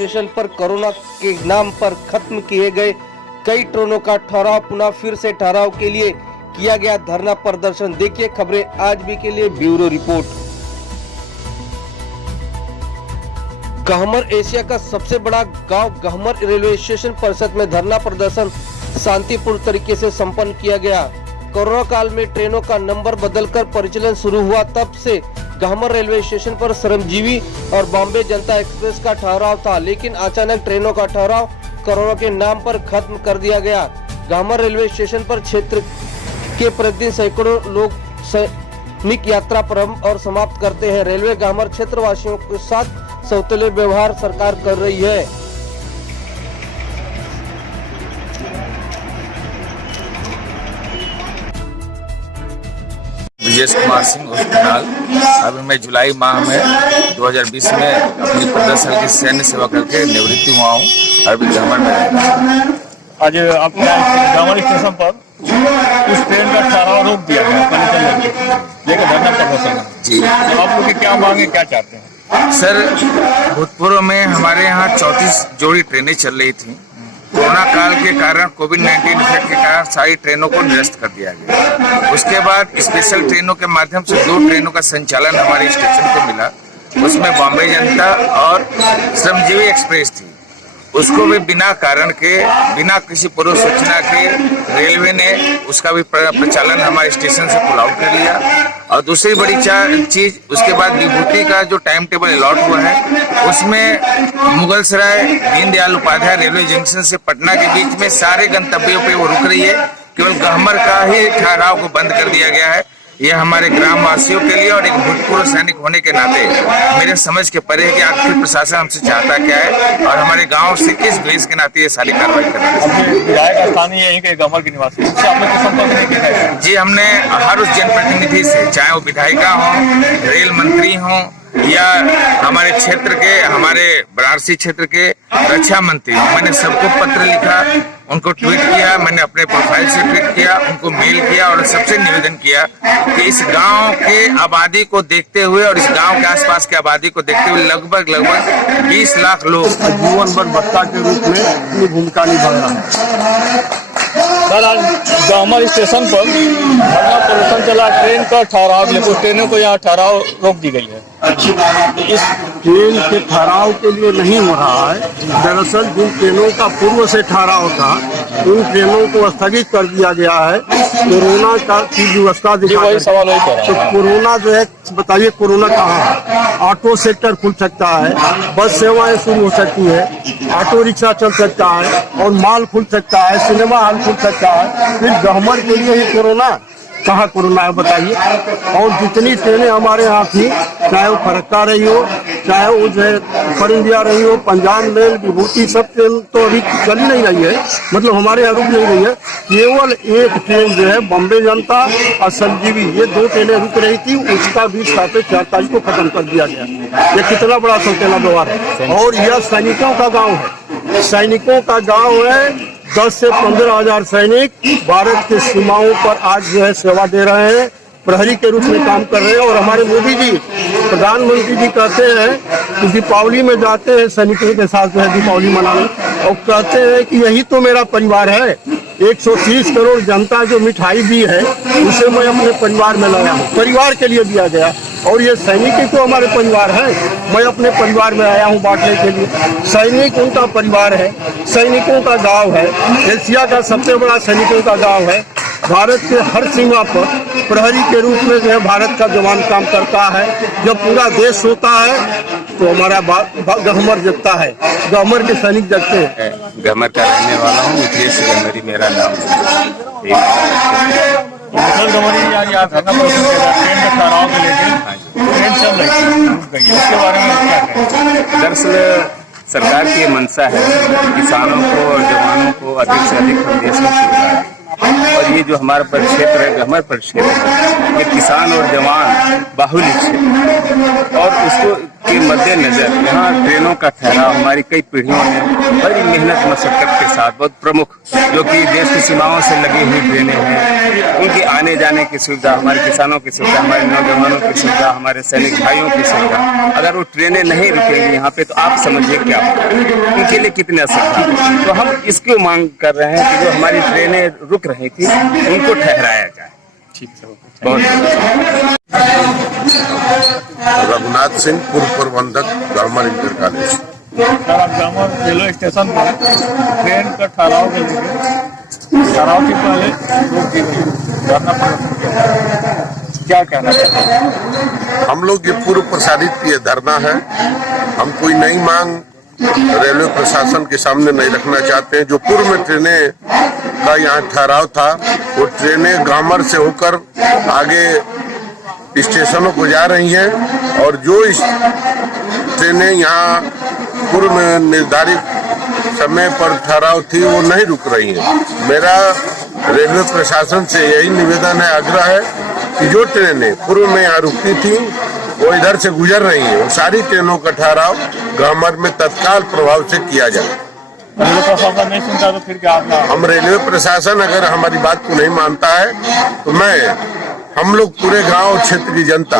Station पर corona के नाम पर खत्म किए गए कई ट्रेनों का ठहराव पुनः फिर से ठहराव के लिए किया गया धरना प्रदर्शन। देखिए खबरें आज भी के लिए ब्यूरो रिपोर्ट। गहमर एशिया का सबसे बड़ा गांव गहमर रेलवे स्टेशन परिसर में धरना प्रदर्शन शांतिपूर्ण तरीके से संपन्न किया गया। कोरोना काल में ट्रेनों का नंबर बदलकर परिचालन शुरू हुआ, तब से गहमर रेलवे स्टेशन पर श्रमजीवी और बॉम्बे जनता एक्सप्रेस का ठहराव था, लेकिन अचानक ट्रेनों का ठहराव कोरोना के नाम पर खत्म कर दिया गया। गहमर रेलवे स्टेशन पर क्षेत्र के प्रतिदिन सैकड़ों लोग श्रमिक यात्रा प्रारंभ और समाप्त करते हैं। रेलवे गहमर क्षेत्र वासियों के साथ सौतेले व्यवहार सरकार कर रही है। विजय कुमार सिंह फिलहाल अभी मैं जुलाई माह में 2020 में अपनी 15 साल की सैन्य सेवा करके निवृत्ति हुआ हूँ और अभी गहमर में रहता हूँ। आज आपने गहमर स्टेशन पर उस ट्रेन का ठहराव रोक दिया गया लेकर धरना प्रदर्शन जी, तो आप लोग की क्या मांगे, क्या चाहते हैं? सर, भूतपूर्व में हमारे यहाँ 34 जोड़ी ट्रेनें चल रही थी। कोरोना काल के कारण कोविड-19 इफेक्ट के कारण सारी ट्रेनों को निरस्त कर दिया गया। उसके बाद स्पेशल ट्रेनों के माध्यम से 2 ट्रेनों का संचालन हमारे स्टेशन को मिला। उसमें बॉम्बे जनता और श्रमजीवी एक्सप्रेस थी। उसको भी बिना कारण के, बिना किसी पूर्व सूचना के रेलवे ने उसका भी प्रचालन हमारे स्टेशन से पुल आउट कर लिया। और दूसरी बड़ी चीज, उसके बाद विभूति का जो टाइम टेबल अलॉट हुआ है उसमें मुगल सराय दीनदयाल उपाध्याय रेलवे जंक्शन से पटना के बीच में सारे गंतव्यों पे वो रुक रही है। केवल गहमर का ही ठहराव को बंद कर दिया गया है। यह हमारे ग्राम वासियों के लिए और एक भूतपूर्व सैनिक होने के नाते मेरे समझ के परे है कि आखिर प्रशासन हमसे चाहता क्या है और हमारे गांव से किस बेस के नाते ये सारी कार्रवाई कर रही है। विधायक स्थानीय यहीं के गहमर के निवासी से आपने संपर्क नहीं किया? जी, हमने हर उस जनप्रतिनिधि से, चाहे वो विधायिका हो, रेल मंत्री हो या हमारे क्षेत्र के, हमारे वाराणसी क्षेत्र के रक्षा मंत्री, मैंने सबको पत्र लिखा, उनको ट्वीट किया, मैंने अपने प्रोफाइल से ट्वीट किया, उनको मेल किया और सबसे निवेदन किया कि इस गांव के आबादी को देखते हुए और इस गांव के आसपास के आबादी को देखते हुए लगभग 20 लाख लोग जीवन भर भत्ता के रूप में अपनी भूमिका निभा रहा है। सर, आज गहमर स्टेशन पर धरना प्रदर्शन चला, ट्रेन का ठहराव, लेकिन ट्रेनों को यहाँ ठहराव रोक दी गई है। इस ट्रेन के ठहराव के लिए नहीं हो रहा है। दरअसल जिन ट्रेनों का पूर्व से ठहराव था उन ट्रेनों को स्थगित कर दिया गया है। कोरोना का की व्यवस्था दिखा सवाल वही कर रहा है। तो कोरोना जो है, बताइए कोरोना कहाँ है? ऑटो सेक्टर खुल सकता है, बस सेवाएं शुरू हो सकती है, ऑटो रिक्शा चल सकता है और मॉल खुल सकता है, सिनेमा हॉल खुल सकता है। फिर गहमर के लिए ही कोरोना? कहाँ कोरोना है बताइए? और जितनी ट्रेनें हमारे यहाँ थी, चाहे वो फरक्का रही हो, चाहे वो जो है फॉर इंडिया रही हो, पंजाब मेल, विभूति, सब ट्रेन तो अभी चल ही नहीं रही है, मतलब हमारे यहाँ रुक नहीं रही है। केवल एक ट्रेन जो है बॉम्बे जनता और संजीवी, ये 2 ट्रेनें रुक रही थी, उसका भी 4 तारीख को खत्म कर दिया गया। ये कितना बड़ा सौतेला व्यवहार है। और यह सैनिकों का गाँव है, सैनिकों का गाँव है। 10 से 15 हजार सैनिक भारत के सीमाओं पर आज जो है सेवा दे रहे हैं, प्रहरी के रूप में काम कर रहे हैं। और हमारे मोदी जी, प्रधानमंत्री जी कहते हैं कि दीपावली में जाते हैं सैनिकों के साथ जो है दीपावली मनाने, और कहते हैं कि यही तो मेरा परिवार है। 130 करोड़ जनता जो मिठाई दी है उसे मैं अपने परिवार में लाया हूँ, परिवार के लिए दिया गया। और ये सैनिक ही तो हमारे परिवार है, मैं अपने परिवार में आया हूँ बांटने के लिए। सैनिक उनका परिवार है, सैनिकों का गांव है, एशिया का सबसे बड़ा सैनिकों का गांव है। भारत के हर सीमा पर प्रहरी के रूप में जो है भारत का जवान काम करता है। जब पूरा देश सोता है तो हमारा गहमर जगता है, गहमर के सैनिक जगते हैं। गहमर का रहने वाला हूँ, मिथिलेश गहमरी मेरा नाम है। दरअसल सरकार की मंशा है किसानों को और जवानों को अधिक से अधिक देश में सुविधा, और ये जो हमारा परिक्षेत्र है, गहमर परिक्षेत्र है, ये किसान और जवान बाहुल्य क्षेत्र, और उसको के मद्देनजर यहाँ ट्रेनों का ठहराव हमारी कई पीढ़ियों ने बड़ी मेहनत मशक्कत के साथ, बहुत प्रमुख जो कि देश की सीमाओं से लगी हुई ट्रेनें हैं, उनके आने जाने की सुविधा, हमारे किसानों की सुविधा, हमारे नौजवानों की सुविधा, हमारे सैनिक भाइयों की सुविधा, अगर वो ट्रेनें नहीं रुकेंगी यहाँ पे तो आप समझिए क्या होगा, उनके लिए कितने असुविधा। तो हम इसकी मांग कर रहे हैं कि जो हमारी ट्रेनें रुक रही थी उनको ठहराया जाए। ठीक है, बहुत रघुनाथ सिंह, पूर्व प्रबंधक गवर्नमेंट इंटर कॉलेज। सर, आप जामर रेलवे स्टेशन पर ट्रेन का ठहराव के लिए ठहराव के पहले रोक दी गई, धरना प्रदर्शन किया, क्या कहना चाहते हैं? हम लोग ये पूर्व प्रसारित ये धरना है, हम कोई नई मांग रेलवे प्रशासन के सामने नहीं रखना चाहते हैं। जो पूर्व में ट्रेनें का यहाँ ठहराव था, वो ट्रेनें गामर से होकर आगे स्टेशनों को जा रही हैं और जो ट्रेनें यहाँ पूर्व में निर्धारित समय पर ठहराव थी वो नहीं रुक रही हैं। मेरा रेलवे प्रशासन से यही निवेदन है, आग्रह है कि जो ट्रेनें पूर्व में यहाँ रुकती थी वो इधर से गुजर रही है, वो सारी ट्रेनों का ठहराव गामर में तत्काल प्रभाव से किया जाए। रेलवे प्रशासन नहीं सुनता तो फिर क्या आपका? हम रेलवे प्रशासन अगर हमारी बात को नहीं मानता है तो हम लोग पूरे गांव क्षेत्र की जनता